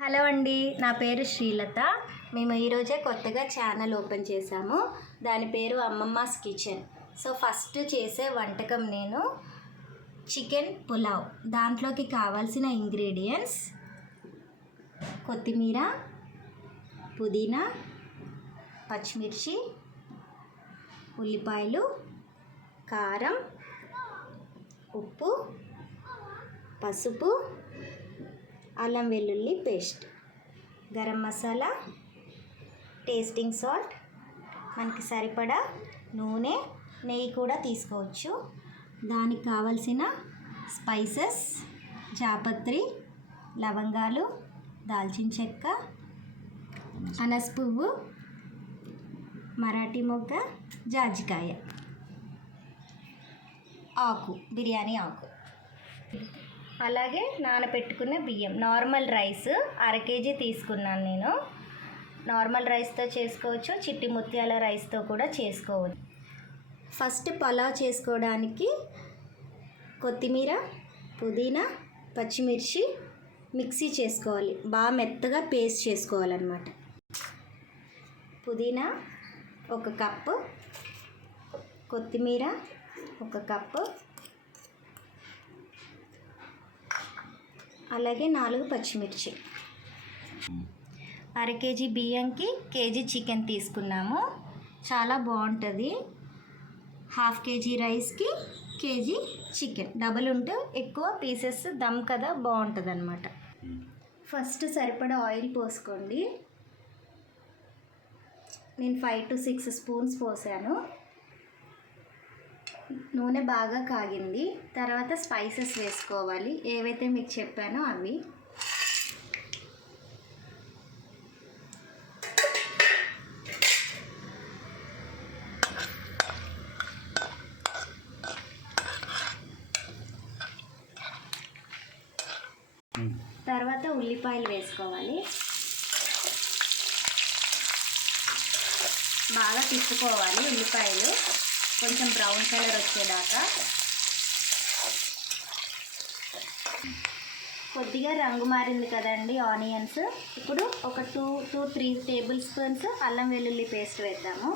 Hello అండి నా పేరు శ్రీలత. మేము ఈరోజే కొత్తగా ఛానల్ ఓపెన్ చేశాము. దాని పేరు అమ్మమ్మస్ కిచెన్. సో ఫస్ట్ చేసే వంటకం నేను చికెన్ పులావ్. దాంట్లోకి కావాల్సిన ఇంగ్రీడియంట్స్ కొత్తిమీర పుదీనా పచ్చిమిర్చి ఉల్లిపాయలు కారం ఉప్పు పసుపు అల్లం వెల్లుల్లి paste. Garam masala tasting salt మనకి సరిపడా నూనె నెయ్యి కూడా తీసుకోవచ్చు. దానికి కావలసిన స్పైసెస్ జాపత్రి లవంగాలు దాల్చిన చెక్క అనస్ పువ్వు మరాఠీ మొగ్గ జాజికాయ. ఆకు బిర్యానీ ఆకు. అలాగే నానబెట్టుకున్న బియ్యం. నార్మల్ రైస్ అర కేజీ తీసుకున్నాను నేను. నార్మల్ రైస్తో చేసుకోవచ్చు చిట్టి ముత్యాల రైస్తో కూడా చేసుకోవచ్చు. ఫస్ట్ పలావ్ చేసుకోవడానికి కొత్తిమీర పుదీనా పచ్చిమిర్చి మిక్సీ చేసుకోవాలి. బాగా మెత్తగా పేస్ట్ చేసుకోవాలన్నమాట. పుదీనా ఒక కప్పు కొత్తిమీర ఒక కప్పు అలాగే నాలుగు పచ్చిమిర్చి. అర కేజీ బియ్యంకి కేజీ చికెన్ తీసుకున్నాము. చాలా బాగుంటుంది. హాఫ్ కేజీ రైస్కి కేజీ చికెన్. డబల్ ఉంటే ఎక్కువ పీసెస్ దమ్ కదా బాగుంటుంది అనమాట ఫస్ట్ సరిపడా ఆయిల్ పోసుకోండి. నేను ఫైవ్ టు సిక్స్ స్పూన్స్ పోసాను. నూనె బాగా కాగింది. తర్వాత స్పైసెస్ వేసుకోవాలి. ఏవైతే మీకు చెప్పానో అవి. తర్వాత ఉల్లిపాయలు వేసుకోవాలి. బాగా తిప్పుకోవాలి ఉల్లిపాయలు. కొంచెం బ్రౌన్ కలర్ వచ్చేదాకా కొద్దిగా రంగు మారింది కదండి ఆనియన్స్. ఇప్పుడు ఒక two two three tablespoons అల్లం వెల్లుల్లి పేస్ట్ వేద్దాము.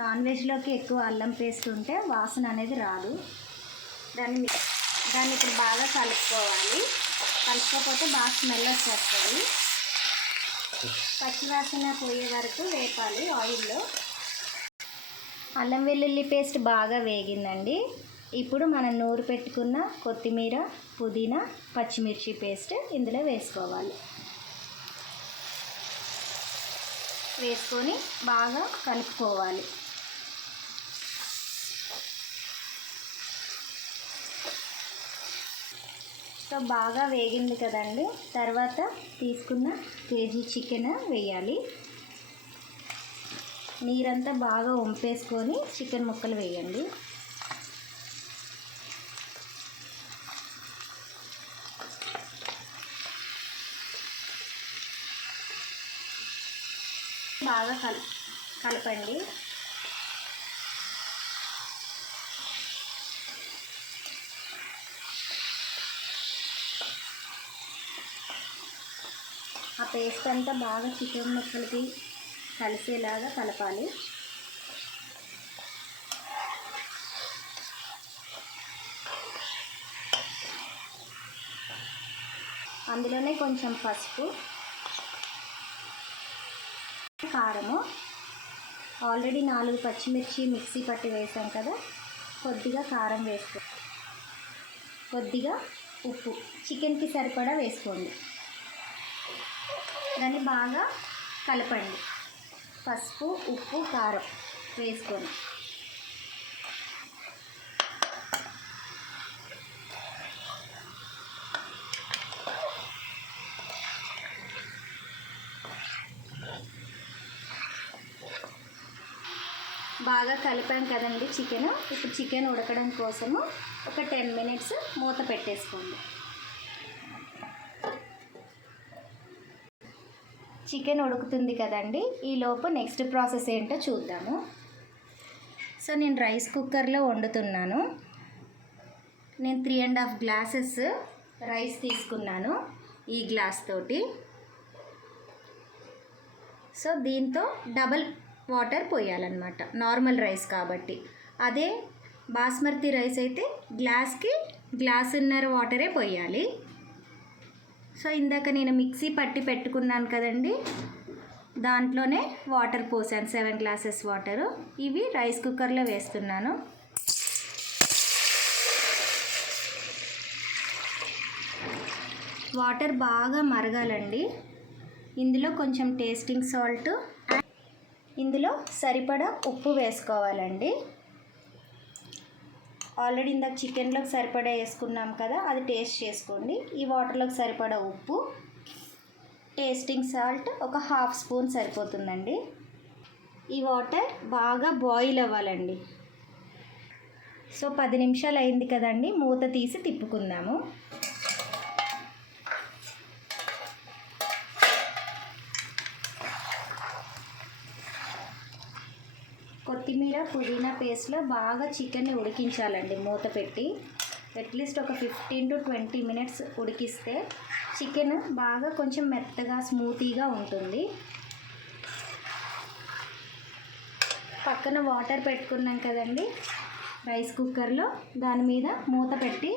నాన్ వెజ్లోకి ఎక్కువ అల్లం పేస్ట్ ఉంటే వాసన అనేది రాదు. దాన్ని దాన్ని ఇప్పుడు బాగా కలుపుకోవాలి. కలుపుకోకపోతే బాగా స్మెల్ వచ్చేస్తుంది. పచ్చివాసన పోయే వరకు వేపాలి ఆయిల్లో. అల్లం వెల్లుల్లి పేస్ట్ బాగా వేగిందండి. ఇప్పుడు మనం నూరు పెట్టుకున్న కొత్తిమీర పుదీనా పచ్చిమిర్చి పేస్ట్ ఇందులో వేసుకోవాలి. వేసుకొని బాగా కలుపుకోవాలి. సో బాగా వేగింది కదండి. తర్వాత తీసుకున్న కేజీ చికెన్ వేయాలి. నీరంతా బాగా వంపేసుకొని చికెన్ ముక్కలు వేయండి. బాగా కల కలపండి. పేస్ట్ అంతా బాగా చికెన్ ముక్కలకి కలిసేలాగా కలపాలి. అందులోనే కొంచెం పసుపు కారము ఆల్రెడీ నాలుగు పచ్చిమిర్చి మిక్సీ పట్టి వేసాం కదా కొద్దిగా కారం వేసుకో కొద్దిగా ఉప్పు. చికెన్కి సరిపడా వేసుకోండి. దాన్ని బాగా కలపండి. పసుపు ఉప్పు కారం వేసుకొని. బాగా కలిపాం కదండి చికెన్. ఇప్పుడు చికెన్ ఉడకడం కోసము ఒక టెన్ మినిట్స్ మూత పెట్టేసుకోండి. చికెన్ ఉడుకుతుంది కదండి. ఈ నెక్స్ట్ ప్రాసెస్ ఏంటో చూద్దాము. సో నేను రైస్ కుక్కర్లో వండుతున్నాను. నేను three and half glasses rice తీసుకున్నాను ఈ గ్లాస్ తోటి. సో దీంతో డబల్ వాటర్ పోయాలన్నమాట. నార్మల్ రైస్ కాబట్టి. అదే బాస్మతి రైస్ అయితే గ్లాస్కి గ్లాసున్నర వాటరే పోయాలి. సో ఇందాక నేను మిక్సీ పట్టి పెట్టుకున్నాను కదండి దాంట్లోనే వాటర్ పోసాను సెవెన్ గ్లాసెస్ వాటరు. ఇవి రైస్ కుక్కర్లో వేస్తున్నాను. వాటర్ బాగా మరగాలండి. ఇందులో కొంచెం టేస్టింగ్ సాల్ట్ ఇందులో సరిపడా ఉప్పు వేసుకోవాలండి. ఆల్రెడీ ఇందాక చికెన్లోకి సరిపడా వేసుకున్నాం కదా అది టేస్ట్ చేసుకోండి. ఈ వాటర్లోకి సరిపడా ఉప్పు టేస్టింగ్ సాల్ట్ ఒక హాఫ్ స్పూన్ సరిపోతుందండి. ఈ వాటర్ బాగా బాయిల్ అవ్వాలండి. సో పది నిమిషాలు అయింది కదండి మూత తీసి తిప్పుకుందాము. కొత్తిమీర పుదీనా పేస్ట్లో బాగా చికెన్ని ఉడికించాలండి మూత పెట్టి. అట్లీస్ట్ ఒక ఫిఫ్టీన్ టు ట్వంటీ మినిట్స్ ఉడికిస్తే చికెన్ బాగా కొంచెం మెత్తగా స్మూతీగా ఉంటుంది. పక్కన వాటర్ పెట్టుకున్నాం కదండి రైస్ కుక్కర్లో. దాని మీద మూత పెట్టి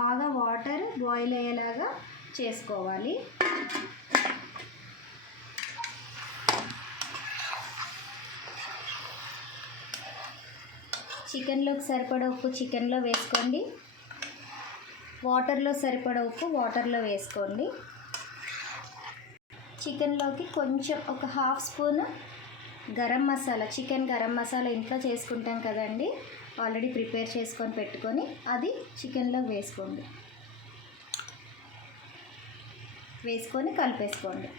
బాగా వాటర్ బాయిల్ అయ్యేలాగా చేసుకోవాలి. చికెన్లోకి సరిపడ ఉప్పు చికెన్లో వేసుకోండి. వాటర్లో సరిపడ ఉప్పు వాటర్లో వేసుకోండి. చికెన్లోకి కొంచెం ఒక half spoon garam masala chicken garam masala ఇంట్లో చేసుకుంటాం కదండి. ఆల్రెడీ ప్రిపేర్ చేసుకొని పెట్టుకొని అది చికెన్లో వేసుకోండి. వేసుకొని కలిపేసుకోండి.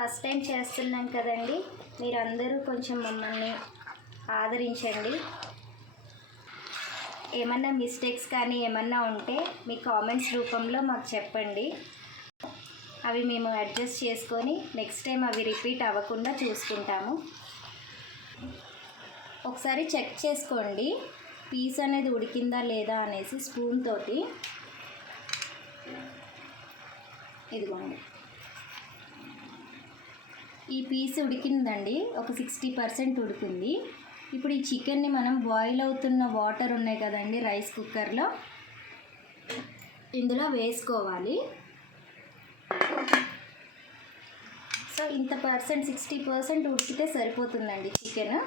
ఫస్ట్ టైం చేస్తున్నాం కదండి. మీరందరూ కొంచెం మమ్మల్ని ఆదరించండి. ఏమన్నా మిస్టేక్స్ కానీ ఏమన్నా ఉంటే మీ కామెంట్స్ రూపంలో మాకు చెప్పండి. అవి మేము అడ్జస్ట్ చేసుకొని నెక్స్ట్ టైం అవి రిపీట్ అవ్వకుండా చూసుకుంటాము. ఒకసారి చెక్ చేసుకోండి. పీస్ అనేది ఉడికిందా లేదా అనేసి స్పూన్ తోటి. ఇదిగోండి. ఈ పీస్ ఉడికిందండి. ఒక సిక్స్టీ పర్సెంట్ ఉడికింది. ఇప్పుడు ఈ చికెన్ని మనం బాయిల్ అవుతున్న వాటర్ ఉన్నాయి కదండి రైస్ కుక్కర్లో. ఇందులో వేసుకోవాలి. సో ఇంత పర్సెంట్ సిక్స్టీ పర్సెంట్ ఉడికితే సరిపోతుందండి చికెన్.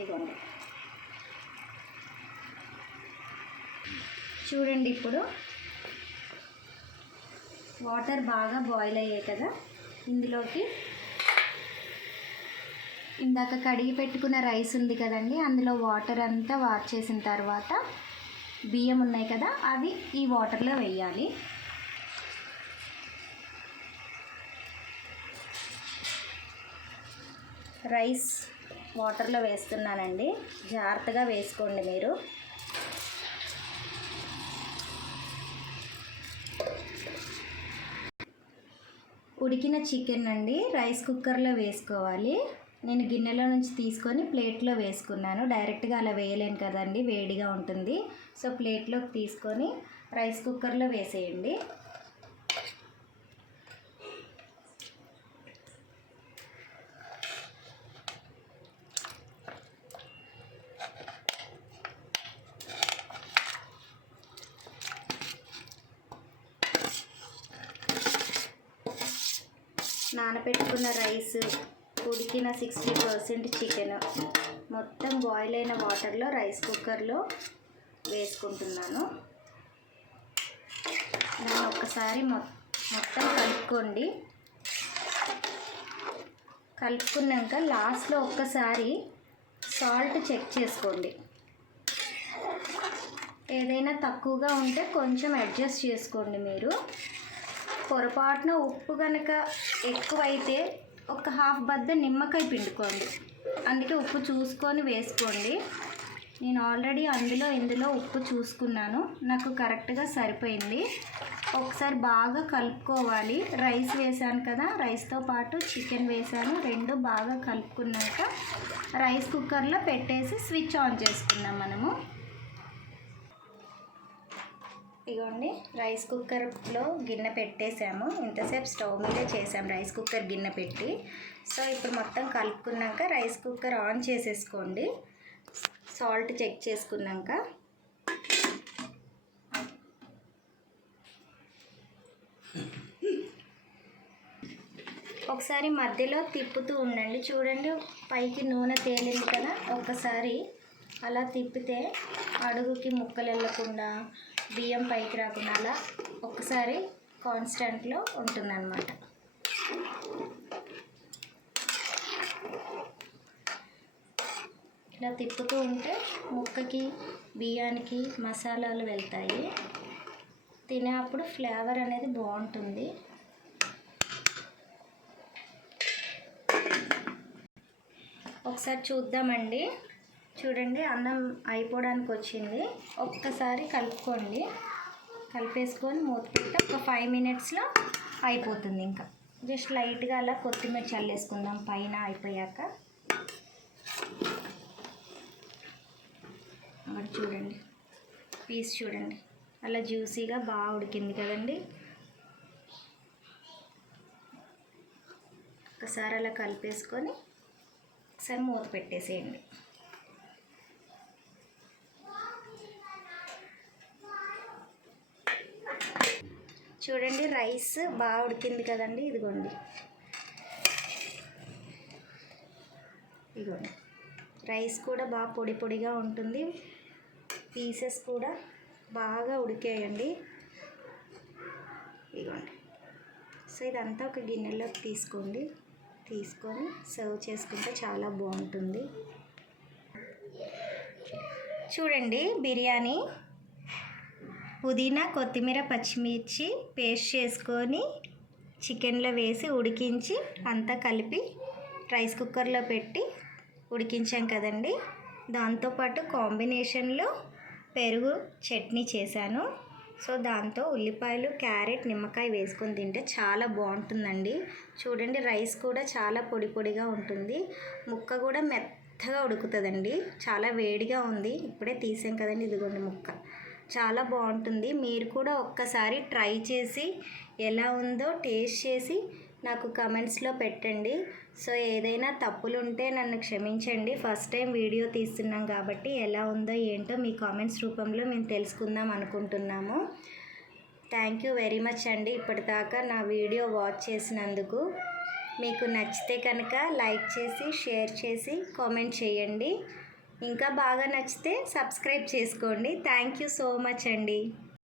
ఇదిగోండి. చూడండి ఇప్పుడు. వాటర్ బాగా బాయిల్ అయ్యాయి కదా. ఇందులోకి. ఇందాక కడిగి పెట్టుకున్న రైస్ ఉంది కదండి అందులో వాటర్ అంతా వాష్ చేసిన తర్వాత బియ్యం ఉన్నాయి కదా అవి ఈ వాటర్లో వేయాలి. రైస్ వాటర్లో వేస్తున్నానండి. జాగ్రత్తగా వేసుకోండి మీరు. ఉడికిన చికెన్ అండి. రైస్ కుక్కర్లో వేసుకోవాలి. నేను గిన్నెలో నుంచి తీసుకొని ప్లేట్లో వేసుకున్నాను. డైరెక్ట్గా అలా వేయలేను కదండి వేడిగా ఉంటుంది. సో ప్లేట్లోకి తీసుకొని రైస్ కుక్కర్లో వేసేయండి. నానబెట్టుకున్న రైస్ ఉడికిన సిక్స్టీ పర్సెంట్ చికెన్. మొత్తం బాయిల్ అయిన వాటర్లో రైస్ కుక్కర్లో వేసుకుంటున్నాను. దాన్ని ఒక్కసారి మొ మొత్తం కలుపుకోండి. కలుపుకున్నాక లాస్ట్లో ఒక్కసారి సాల్ట్ చెక్ చేసుకోండి. ఏదైనా తక్కువగా ఉంటే కొంచెం అడ్జస్ట్ చేసుకోండి మీరు. పొరపాటున ఉప్పు కనుక ఎక్కువైతే ఒక హాఫ్ బద్ద నిమ్మకాయ పిండుకోండి. అందుకే ఉప్పు చూసుకొని వేసుకోండి. నేను ఆల్రెడీ అందులో ఇందులో ఉప్పు చూసుకున్నాను. నాకు కరెక్ట్గా సరిపోయింది. ఒకసారి బాగా కలుపుకోవాలి. రైస్ వేసాను కదా రైస్తో పాటు చికెన్ వేసాను. రెండు బాగా కలుపుకున్నాక రైస్ కుక్కర్లో పెట్టేసి స్విచ్ ఆన్ చేసుకున్నాం మనము. ఇగోండి రైస్ కుక్కర్లో గిన్నె పెట్టేసాము ఇంతసేపు స్టవ్ మీదే చేసాం రైస్ కుక్కర్ గిన్నె పెట్టి. సో ఇప్పుడు మొత్తం కలుపుకున్నాక రైస్ కుక్కర్ ఆన్ చేసేసుకోండి. సాల్ట్ చెక్ చేసుకున్నాక. ఒకసారి మధ్యలో తిప్పుతూ ఉండండి. చూడండి పైకి నూనె తేలింది కదా ఒకసారి అలా తిప్పితే అడుగుకి ముక్కలు వెళ్ళకుండా బియ్యం పైకి రాకుండా అలా ఒకసారి కాన్స్టెంట్లో ఉంటుందన్నమాట. ఇలా తిప్పుతూ ఉంటే ముక్కకి బియ్యానికి మసాలాలు వెళ్తాయి. తినేప్పుడు ఫ్లేవర్ అనేది బాగుంటుంది. ఒకసారి చూద్దామండి. చూడండి అన్నం అయిపోవడానికి వచ్చింది. ఒక్కసారి కలుపుకోండి. కలిపేసుకొని మూత పెట్టి ఒక ఫైవ్ మినిట్స్లో అయిపోతుంది ఇంకా. జస్ట్ లైట్గా అలా కొత్తిమీర చల్లేసుకుందాం పైన అయిపోయాక. అక్కడ చూడండి పీస్ చూడండి. అలా జ్యూసీగా బాగా ఉడికింది కదండి. ఒకసారి అలా కలిపేసుకొని ఒకసారి మూత పెట్టేసేయండి. చూడండి రైస్ బాగా ఉడికింది కదండి ఇదిగోండి. ఇదిగోండి. రైస్ కూడా బాగా పొడి పొడిగా ఉంటుంది. పీసెస్ కూడా బాగా ఉడికేయండి. ఇదిగోండి. సో ఇదంతా ఒక గిన్నెలోకి తీసుకోండి. తీసుకొని సర్వ్ చేసుకుంటే చాలా బాగుంటుంది. చూడండి బిర్యానీ పుదీనా కొత్తిమీర పచ్చిమిర్చి పేస్ట్ చేసుకొని చికెన్లో వేసి ఉడికించి అంతా కలిపి రైస్ కుక్కర్లో పెట్టి ఉడికించాం కదండి. దాంతోపాటు కాంబినేషన్లో పెరుగు చట్నీ చేశాను. సో దాంతో ఉల్లిపాయలు క్యారెట్ నిమ్మకాయ వేసుకొని తింటే చాలా బాగుంటుందండి. చూడండి రైస్ కూడా చాలా పొడి పొడిగా ఉంటుంది. ముక్క కూడా మెత్తగా ఉడుకుతుందండి. చాలా వేడిగా ఉంది. ఇప్పుడే తీసాం కదండి ఇదిగోండి ముక్క. చాలా బాగుంటుంది. మీరు కూడా ఒక్కసారి ట్రై చేసి ఎలా ఉందో టేస్ట్ చేసి నాకు కమెంట్స్లో పెట్టండి. సో ఏదైనా తప్పులు ఉంటే నన్ను క్షమించండి. ఫస్ట్ టైం వీడియో తీస్తున్నాం కాబట్టి ఎలా ఉందో ఏంటో మీ కామెంట్స్ రూపంలో మేము తెలుసుకుందాం అనుకుంటున్నాము. థ్యాంక్ యూ వెరీ మచ్ అండి ఇప్పటిదాకా నా వీడియో వాచ్ చేసినందుకు. మీకు నచ్చితే కనుక లైక్ చేసి షేర్ చేసి కామెంట్ చేయండి. ఇంకా బాగా నచ్చితే సబ్స్క్రైబ్ చేసుకోండి. థ్యాంక్ యూ సో మచ్ అండి.